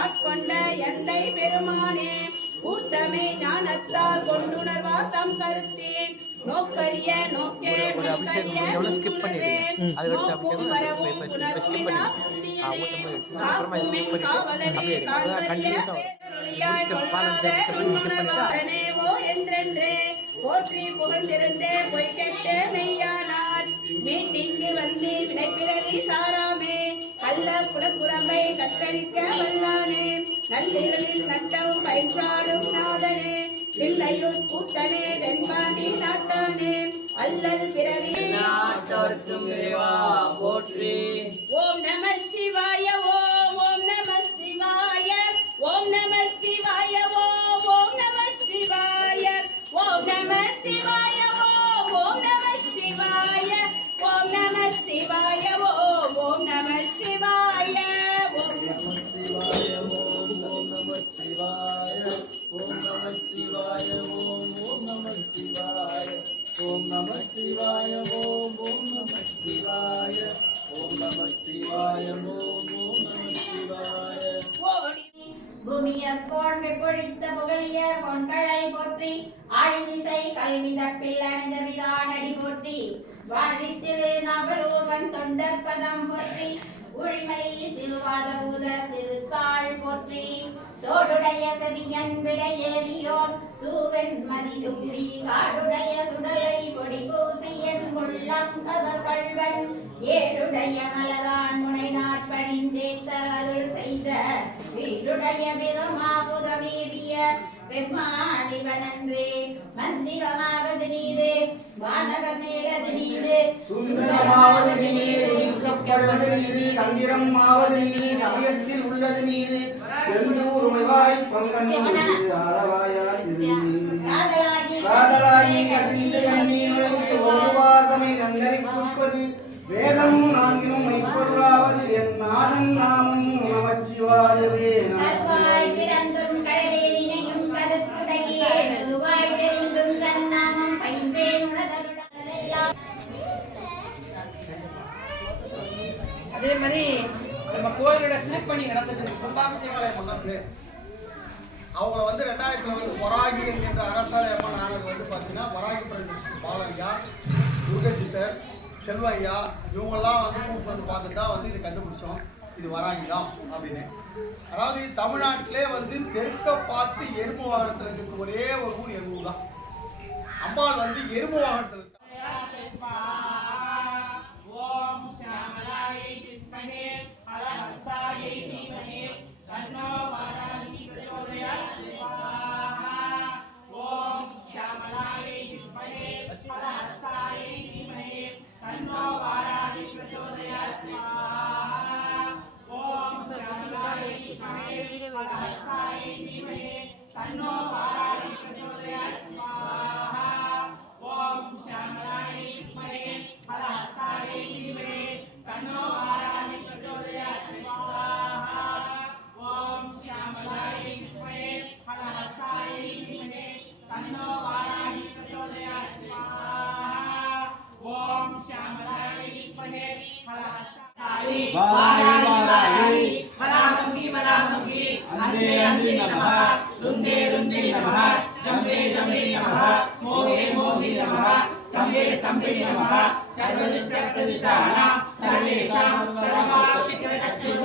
ஆட்கொண்ட எந்தை பெருமானே ஊத்தமே ஞானத்தால் கொண்டுணர்வா தம் கருத்தேன். நோக்கரிய நோக்கே நோக்கரிய என்றென்றே. மீட்டிங்கு வந்து வினைப்பிறவி சார் அல்ல புலக்குரம்பை கற்றழிக்க வல்லானே நள்ளிரலில் நட்டம் பயின்றாடும் நாதனே. தில்லையுள் கூட்டனே தென்பாண்டி நாட்டானே. அல்லல் பிறவி நாட்டோர்க்கும் போற்றி. ஓம் நம சிவாய ஓம் பூமியர் போன்மை பொழித்த புகழியர் பொன்கழல் போற்றி ஆழிமிசை கல்வி தப்பில் அணிந்த விதானடி போற்றி வாழித்திரு நவலூர்வன் தொண்டற்பதம் போற்றி ஒழிமலி திருவாத பூத திருத்தாள் போற்றி செவியன் விடையேறியோர் தூவென் மதி காடுடைய சுடலை பொடி பூசியன் உள்ளம் கவர் கள்வன் ஏழுடைய மலரான் முனை நாட்பணிந்தேத்த அருள் செய்த வீடுடைய பெருமாபுதமேவிய பெம்மாடிவனன்றே மந்திரமாவது நீரே வானவர் மேலது நீரே. சுந்தரமாவது நீர் ஈர்க்கப்படுவது நீரு தந்திரம் ஆவது நீரு சமயத்தில் உள்ளது நீரு. செந்தூருமைவாய் பங்கன் அளவாயார் காதலாயி கதிரிந்த கண்ணீர் ஓதுவாகமை நன்கரிக்குப்பது வேதம் நான்கினும் ஐப்பொருளாவது அதே மாதிரி நம்ம கோயிலோட திருப்பணி நடந்தது கும்பாபிஷேகங்களை பண்ணது அவங்கள வந்து ரெண்டாயிரத்துல வந்து வராகி என்கின்ற அரசாலை அம்மன் ஆனது வந்து பார்த்தீங்கன்னா வராகி பிரதேசம் பாலையா முருகசித்தர் செல்வையா இவங்கெல்லாம் வந்து கூப்பிட்டு வந்து பார்த்து தான் வந்து இது கண்டுபிடிச்சோம். இது வராகி தான் அப்படின்னு. அதாவது தமிழ்நாட்டிலே வந்து தெற்க பார்த்து எறும்பு வாகனத்தில் இருக்க ஒரே ஒரு ஊர் எருமு தான் அம்பாள் வந்து எறும்பு வாகனத்தில் रहीम अन्धे अन्धे नमः रुन्धे रुन्धे नमः जम्बे जम्बे नमः मोहे मोहि नमः स्तम्भे स्तम्भे नमः सर्वदुष्ट प्रतिष्ठानां सर्वेषां सर्वाचित्रचक्षुः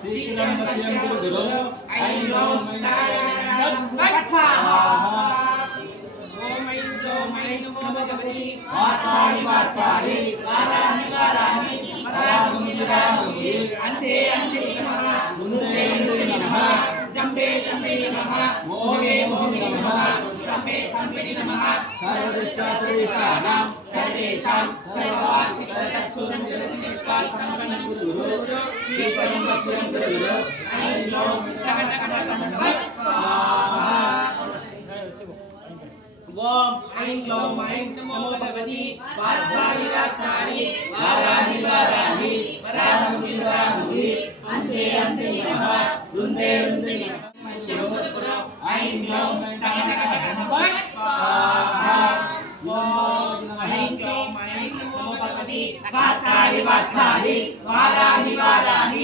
श्रीकरं पश्यं गुरुः మార్పాడి మార్పాడి కాలాన్ని కాలాన్ని అంతే అంతే నమ. ముందే నమ. జంబే జంబే నమ. మోగే మోగి నమ. సంపే సంపే నమ. సర్వదృష్టాం సర్వేషాం సర్వాసిక చక్షురం జగతి నిర్పాల్కమన గురు దీపం పశ్యం గురు ఐం లోం కట కట కట స్వాహా ஓம் ஐம் ஓம் ஐம் நமோ பகவதி வார்த்தாரி வார்த்தாரி வாராகி வாராகி வராகி வராகி அந்தே அந்தே நம ருந்தே ருந்தே நம ஐம் ஓம் டக டக டக நம ஸ்வாஹா ஓம் ஐம் ஓம் ஐம் நமோ பகவதி வார்த்தாரி வார்த்தாரி வாராகி வாராகி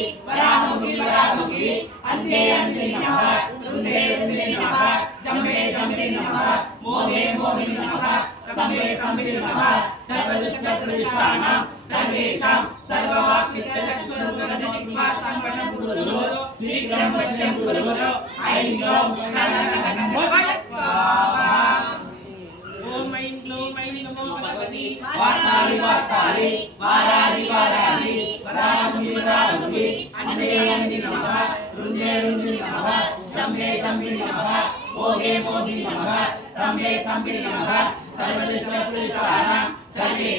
సర్వేషాం సర్వవాక్సిద్ధశక్తిర్ముఖగతి స్వాహం గురు గురు శీఘ్రం వశ్యం గురు గురు ఐం గ్లౌం స్వాహా ఓం ఐం గ్లౌం ఐం నమో భగవతి వార్తాళి వార్తాళి వారాహి వారాహి వరాహముఖి వరాహముఖి అందే అంది నమః రుందే రుంది నమః శంభే శంభి నమః మోగే మోగి నమః సంభే సంభి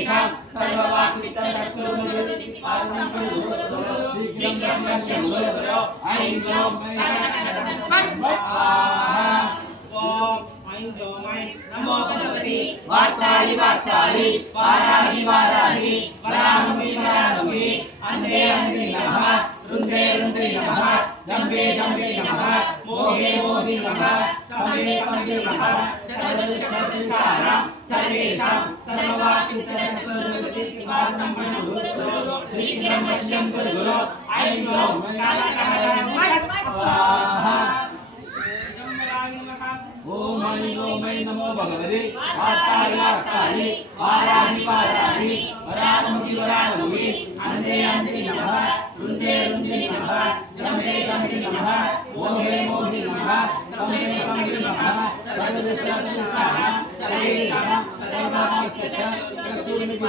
నమః భగవతి వార్తాళి వార్తాళి వారాహి వారాహి వరాహముఖి వరాహముఖి అందే అంది నమః రుందే రుంద్రి నమః जम्बे जम्बे नमः। मोहे मोघे नमः। समये समये नमः। सर्वदुष्टदुष्टानां सर्वेषां सर्ववाक्यन्तरक्षसर्वगति कृपासम्पन्न श्रीब्रह्मश्यं गुरुगुरो ऐं गुरो ओम नमो भगवते। वाताय वाताय। वरा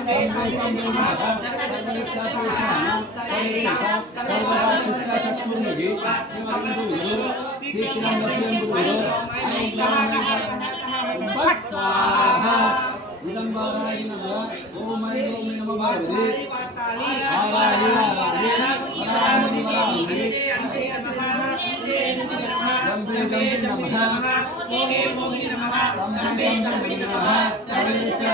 నమః సంభే సంభే నమః సర్వదృష్టానాం సర్వేషాం సర్వవాక్సిద్ధశక్తిర్ముఖి శ్రీకరం శ్రీయం గురు ఐం గ్లౌం స్వాహా విలంబారాయ నమః ఓం ఐం ఓం నమో భగవతే వారాహి వారాహి వరాహముఖి వరాహముఖి జంబే జంబే నమః మోగే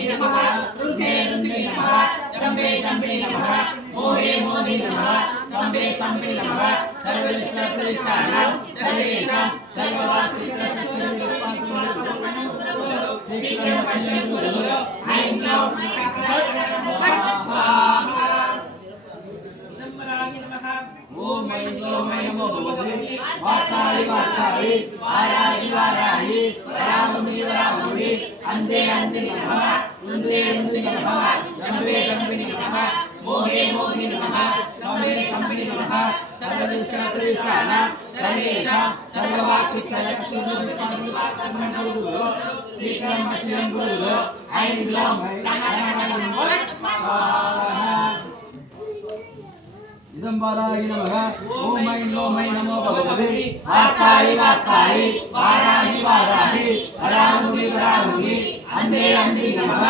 ఐం గ్లౌం ఐం నమో భగవతి వార్తాళి వార్తాళి వారాహి వారాహి వరాహముఖి అందే అందిని నమః రుందే రుంద్రి నమః జంబే జంబిని నమః మోహే మోహి నమః సంభే సంభి నమః సర్వదృష్టానాం సర్వేషాం సర్వవాక్సిద్ధశక్తిర్ముఖగతి శ్రీకరం వశ్యం గురు గురు ఐం గ్లౌం స్వాహా ఓం ఐం ఓం ఐం నమో భగవతి వార్తాళి వార్తాళి వారాహి వారాహి అందే నమః. రుందే రుంది నమః. నమః. నమః. నమః. శ్రీకరం వశ్యం గురు గురు ఐం ఇదంబరాయ నమః. ఓం ఐం ఓం ఐం నమో భగవతే. వార్తాళి వార్తాళి వారాహి వారాహి. వరాహముఖి వరాహముఖి అందే అంది నమః.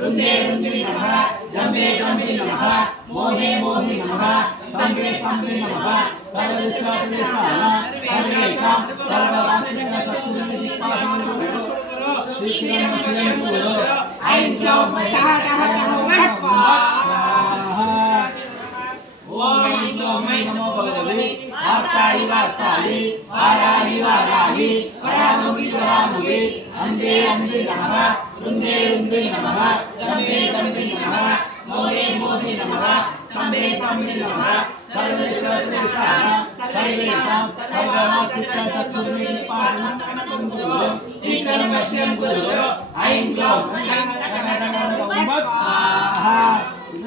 రుందే రుంది నమః. జంబే జంబి నమః. మోహే మోహి నమః. నమః. ఓం ఐం నమో భగవతే వార్తాళి వార్తాళి వారాహి వారాహి వరాహముఖి వరాహముఖి అందే అంది నమః రుందే రుంది నమః జంబే జంబి నమః మోహి నమః నమః సర్వేషాం గురు ఐం